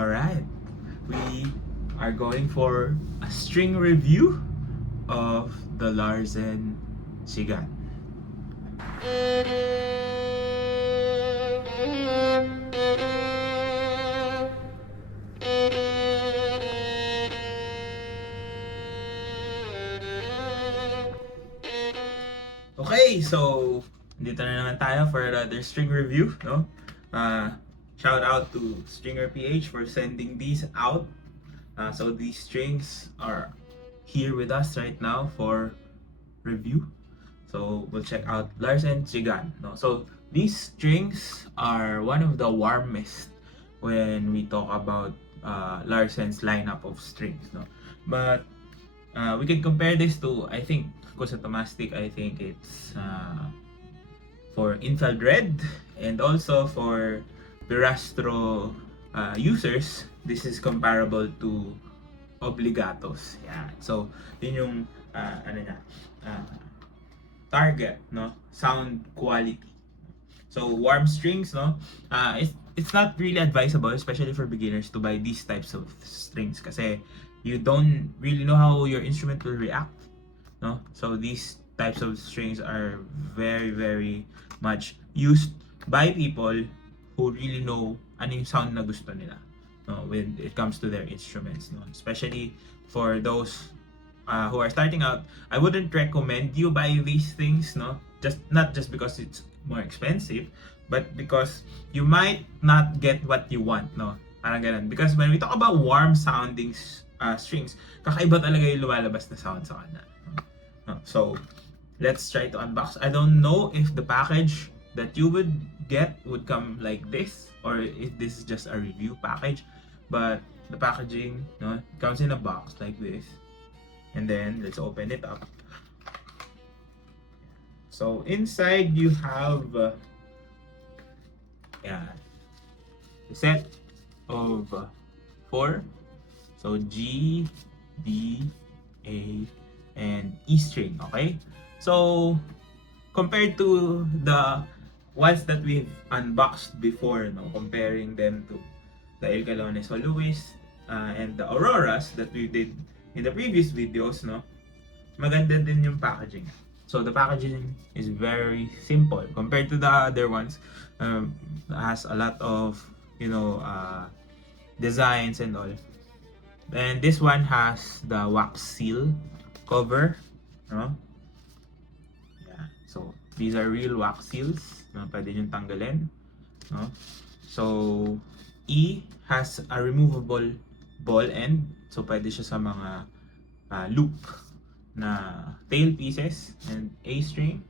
Alright, we are going for a string review of the Larsen Tzigane. Okay, so dito na naman tayo for another string review, no? Shout out to Stringer PH for sending these out. So these strings are here with us right now for review. So we'll check out Larsen Tzigane, no? So these strings are one of the warmest when we talk about Larsen's lineup of strings, no? But we can compare this to, I think, because Tomastic, I think it's for Infrared, and also for Pirastro users, this is comparable to Obligatos. Yeah. So, yun yung target, no? Sound quality. So, warm strings, no? It's not really advisable, especially for beginners, to buy these types of strings kasi you don't really know how your instrument will react, no? So these types of strings are very, very much used by people who really know ano yung sound na gusto nila, no, when it comes to their instruments, no? Especially for those who are starting out. I wouldn't recommend you buy these things, no? Not just because it's more expensive, but because you might not get what you want, no? Parang ganun. Because when we talk about warm sounding strings, kakaiba talaga yung lumalabas na sound sa kanya. So, let's try to unbox. I don't know if the package that you would get would come like this, or if this is just a review package. But the packaging, no, comes in a box like this. And then, let's open it up. So, inside you have a set of 4. So G, D, A, and E string, okay? So, compared to the ones that we've unboxed before, no, comparing them to the El Galones o Luis and the Auroras that we did in the previous videos, no, maganda din yung packaging. So, the packaging is very simple compared to the other ones. Has a lot of, designs and all. And this one has the wax seal cover, no? Yeah. So these are real wax seals, no? Pwede nyo tanggalin, no? So E has a removable ball end, so pwede siya sa mga loop na tail pieces. And A string,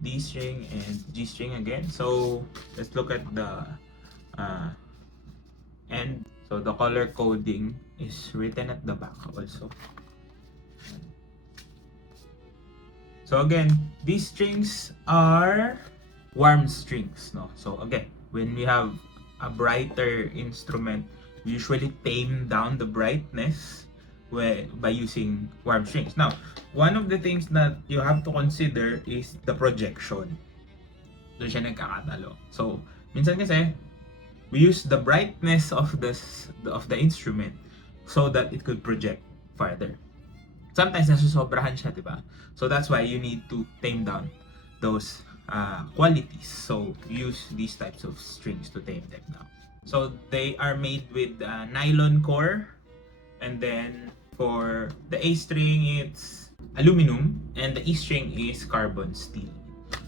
D string, and G string again. So let's look at the end. So the color coding is written at the back also. So again, these strings are warm strings, no? So again, when we have a brighter instrument, we usually tame down the brightness by using warm strings. Now, one of the things that you have to consider is the projection. Doon siya nagkakatalo. So, minsan kasi, we use the brightness of the instrument so that it could project farther. Sometimes nasusobrahan siya, diba? So that's why you need to tame down those qualities. So use these types of strings to tame them down. So they are made with nylon core, and then for the A string it's aluminum, and the E string is carbon steel.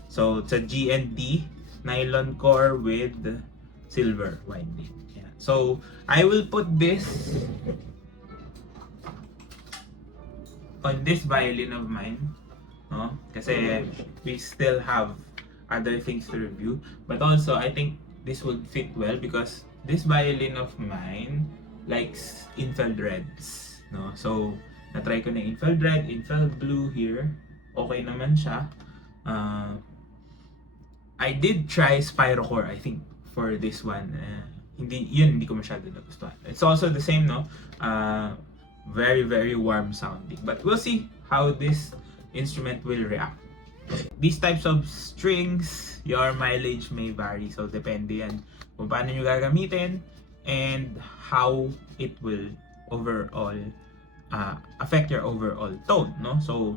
So it's a G and D nylon core with silver winding. Yeah. So I will put this on this violin of mine, no? Kasi we still have other things to review, but also I think this would fit well because this violin of mine likes infrareds, no? So na-try ko na infrared, blue here. Okay naman siya. I did try Spirocore, I think, for this one. Hindi ko masyado nagustuhan. It's also the same, no? Very, very warm sounding. But we'll see how this instrument will react. These types of strings, your mileage may vary. So, depende yan kung paano nyo gagamitin and how it will overall affect your overall tone, no? So,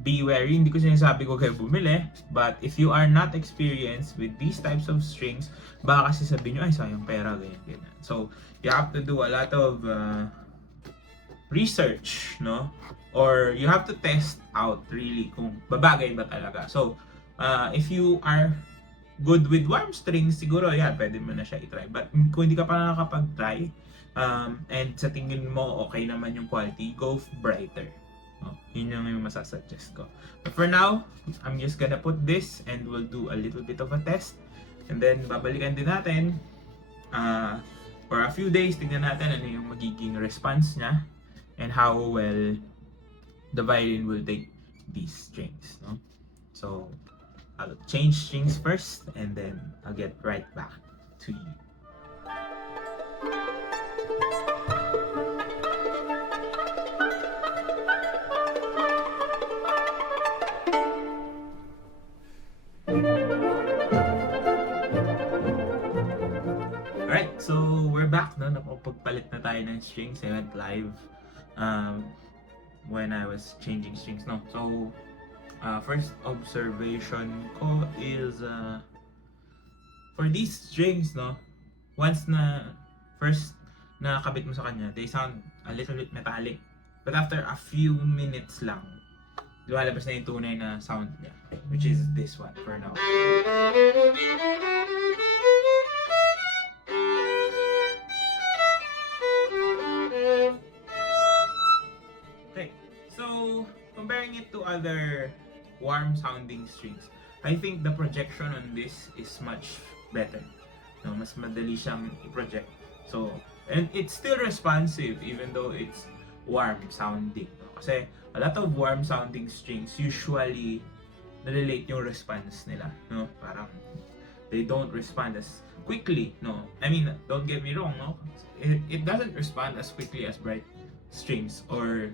be wary. Hindi ko sinasabi ko kayo bumili, but if you are not experienced with these types of strings, baka kasi sabihin nyo, ay sayang pera, ganyan. So, you have to do a lot of research, no? Or you have to test out really kung babagay ba talaga. So, if you are good with warm strings, siguro, pwede mo na siya i-try. But kung hindi ka pa nakakapag-try, and sa tingin mo okay naman yung quality, go brighter. Yun yung masasuggest ko. But for now, I'm just gonna put this and we'll do a little bit of a test. And then, babalikan din natin for a few days, tingnan natin ano yung magiging response niya and how well the violin will take these strings. No? So, I'll change strings first and then I'll get right back to you. Alright, so we're back, no? Nakapagpalit na tayo ng strings. I went live when I was changing strings, no? So, first observation ko is for these strings, no? Once na first nakabit mo sa kanya, they sound a little bit metallic. But after a few minutes lang, lumalabas na yung tunay na sound niya, which is this one for now. Okay, so comparing it to other warm sounding strings, I think the projection on this is much better. No, mas madali siyang i-project. So, and it's still responsive even though it's warm sounding. No? Kasi a lot of warm sounding strings usually nalilate yung response nila. No? Parang they don't respond as quickly. No, I mean, don't get me wrong. No, it doesn't respond as quickly as bright strings or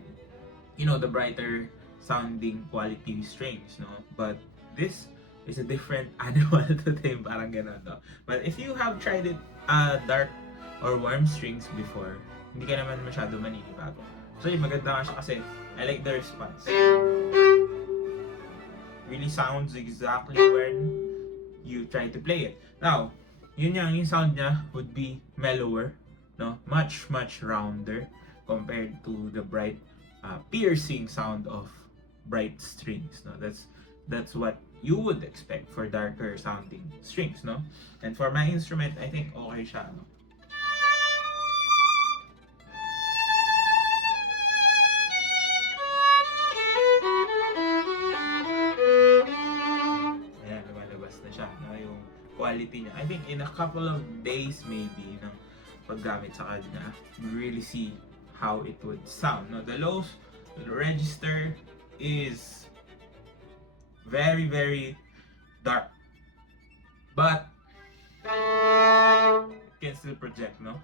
the brighter sounding quality strings, no? But this is a different animal to them, parang ganun, no? But if you have tried it dark or warm strings before, hindi ka naman masyado maninibago. So maganda nga siya kasi I like the response. Really sounds exactly when you try to play it. Now, yung sound niya would be mellower, no? Much rounder compared to the bright piercing sound of bright strings, no? That's what you would expect for darker sounding strings, no? And for my instrument, I think okay siya, no? Ayan, lumalabas na siya, no? Yung quality niya. I think in a couple of days maybe ng paggamit sa kanya, you really see how it would sound. No, the low register is very dark, but it can still project, no?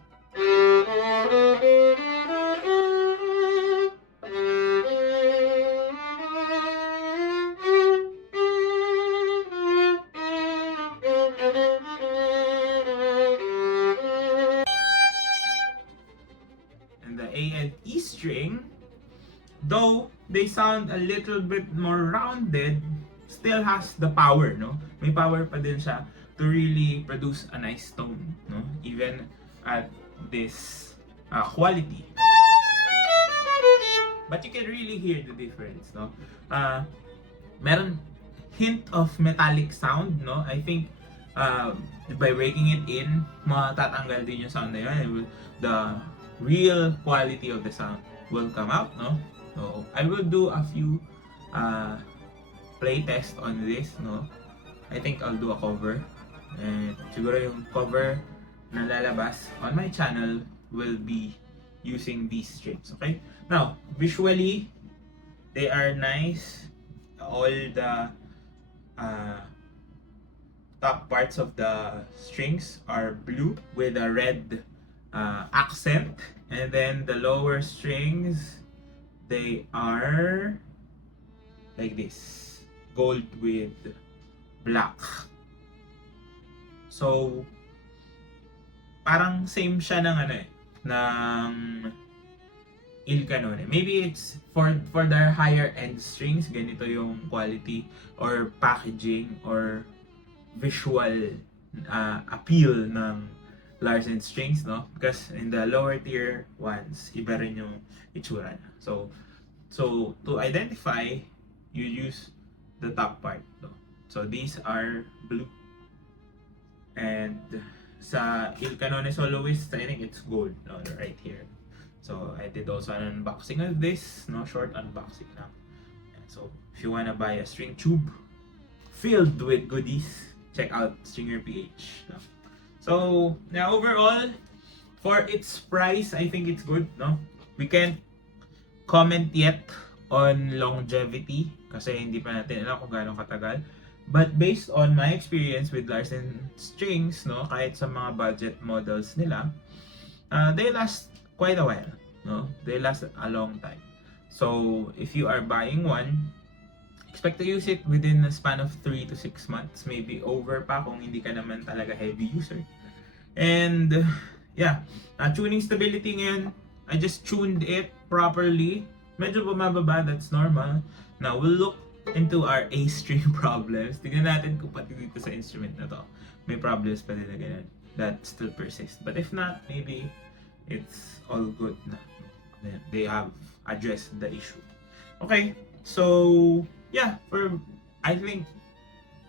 And the A and E string, though they sound a little bit more rounded, still has the power, no? May power pa din siya to really produce a nice tone, no? Even at this quality. But you can really hear the difference, no? Meron hint of metallic sound, no? I think by breaking it in, matatanggal din yung sound na yun. The real quality of the sound will come out, no? So I will do a few play test on this, no? I think I'll do a cover, and siguro yung cover na lalabas on my channel will be using these strings, okay? Now, visually, they are nice. All the top parts of the strings are blue with a red accent, and then the lower strings, they are like this, gold with black. So parang same siya ng ano eh, ng Il Canone. Maybe it's for the higher end strings, ganito yung quality or packaging or visual appeal ng Larsen strings, no? Because in the lower tier ones, iba rin yung itsura niya. So to identify, you use the top part, no? So these are blue. And sa Il Canone soloist, I think it's gold, no? Right here. So I did also an unboxing of this, no, short unboxing lang. So if you wanna buy a string tube filled with goodies, check out Stringer PH. No? So now overall, for its price, I think it's good. No, we can't comment yet on longevity kasi hindi pa natin alam kung gaano katagal. But based on my experience with Larsen strings, no, kahit sa mga budget models nila, they last quite a while, no? They last a long time. So if you are buying one, expect to use it within a span of 3 to 6 months, maybe over pa kung hindi ka naman talaga heavy user. And yeah, tuning stability ngayon, I just tuned it properly. Medyo bumababa, that's normal. Now we'll look into our A string problems. Tingnan natin kung pati dito sa instrument na to may problems pa din na ganun that still persist. But if not, maybe it's all good na. They have addressed the issue. Okay, so yeah, for I think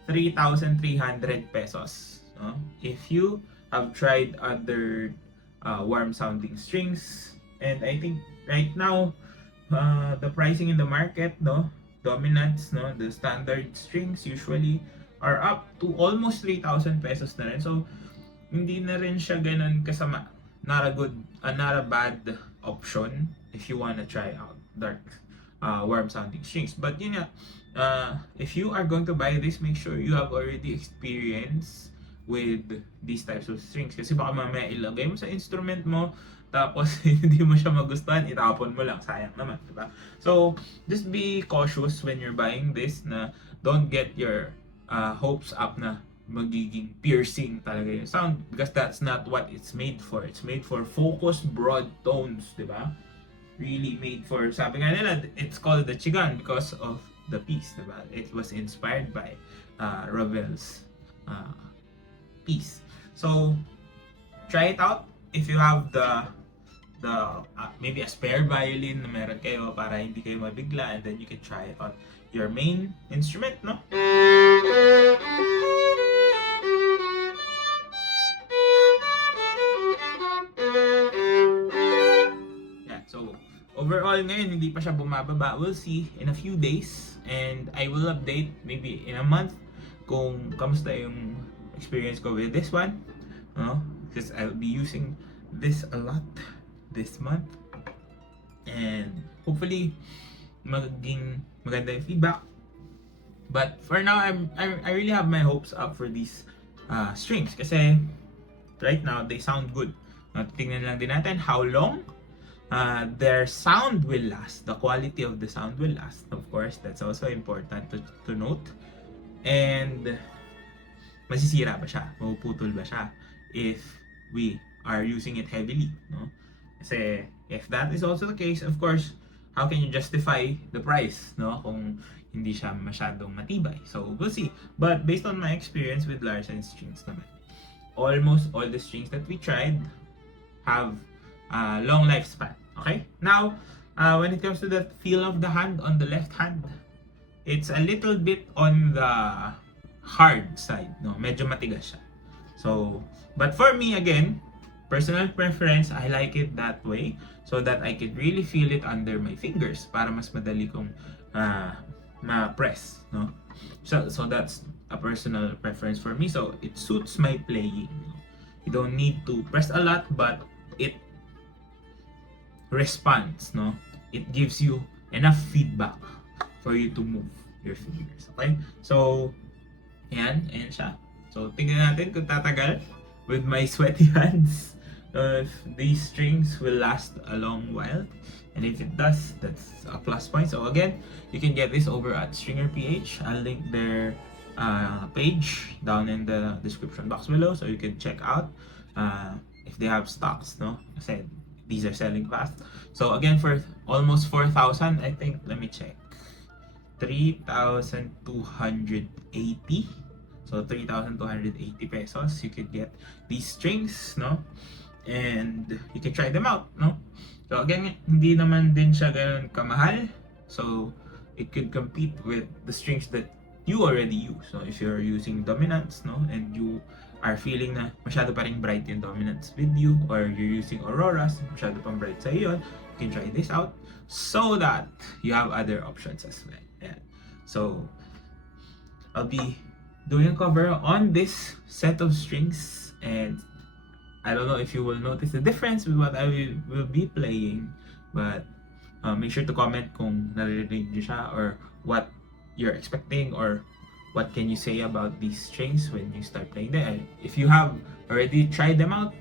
3,300 pesos. No? If you have tried other warm sounding strings, and I think right now the pricing in the market, no, dominants, no, the standard strings usually are up to almost 3,000 pesos na rin. So hindi na rin siya ganun kasama. Not a bad option if you wanna try out dark warm sounding strings. But yun nga, if you are going to buy this, make sure you have already experience with these types of strings. Kasi baka mamaya ilagay mo sa instrument mo, tapos hindi mo siya magustuhan, itapon mo lang, sayang naman, diba? So just be cautious when you're buying this, na don't get your hopes up na magiging piercing talaga yung sound, because that's not what it's made for. It's made for focused broad tones, diba? Really made for, sabi nga nila, it's called the Tzigane because of the piece, diba? It was inspired by Ravel's piece. So try it out if you have the maybe a spare violin na meron kayo para hindi kayo mabigla, and then you can try it on your main instrument, no? So, overall ngayon, hindi pa siya bumababa. We'll see in a few days. And I will update maybe in a month kung kamusta yung experience ko with this one. Because I'll be using this a lot this month. And hopefully, maging maganda yung feedback. But for now, I really have my hopes up for these strings. Kasi right now, they sound good. Tingnan lang din natin how long their sound will last. The quality of the sound will last. Of course, that's also important to note. And masisira ba siya? Mapuputol ba siya if we are using it heavily? No? Kasi if that is also the case, of course, how can you justify the price, no? Kung hindi siya masyadong matibay. So we'll see. But based on my experience with Larsen strings naman, almost all the strings that we tried have long lifespan. Okay? Now, when it comes to the feel of the hand on the left hand, it's a little bit on the hard side, no? Medyo matigas siya. So, but for me, again, personal preference, I like it that way so that I can really feel it under my fingers para mas madali kong ma-press, no? So that's a personal preference for me. So it suits my playing. You don't need to press a lot, but it responds, no? It gives you enough feedback for you to move your fingers. Okay? So, ayan siya. So, tingnan natin kung tatagal with my sweaty hands. If these strings will last a long while. And if it does, that's a plus point. So again, you can get this over at Stringer PH. I'll link their page down in the description box below so you can check out if they have stocks, no? Kasi these are selling fast. So again, for almost 4,000, I think, let me check. 3,280. So 3,280 pesos, you could get these strings, no? And you can try them out, no? So again, hindi naman din siya ganoon kamahal. So it could compete with the strings that you already use. So if you're using dominants, no, and you are feeling na masyado pa ring bright yung dominants with you, or you're using auroras, masyado pang bright sa iyo, you can try this out so that you have other options as well. Yeah. So I'll be doing a cover on this set of strings, and I don't know if you will notice the difference with what I will be playing, but make sure to comment kung naririnig niyo siya, or what you're expecting, or what can you say about these strings when you start playing them. And if you have already tried them out,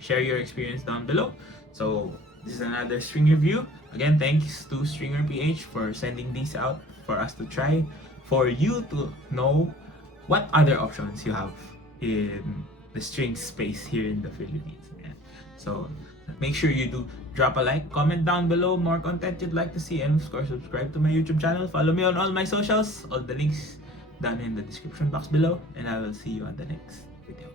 share your experience down below. So this is another string review. Again, thanks to Stringer PH for sending these out for us to try, for you to know what other options you have in the string space here in the Philippines. Yeah. So make sure you do drop a like, comment down below more content you'd like to see, and of course subscribe to my YouTube channel. Follow me on all my socials, all the links down in the description box below, and I will see you on the next video.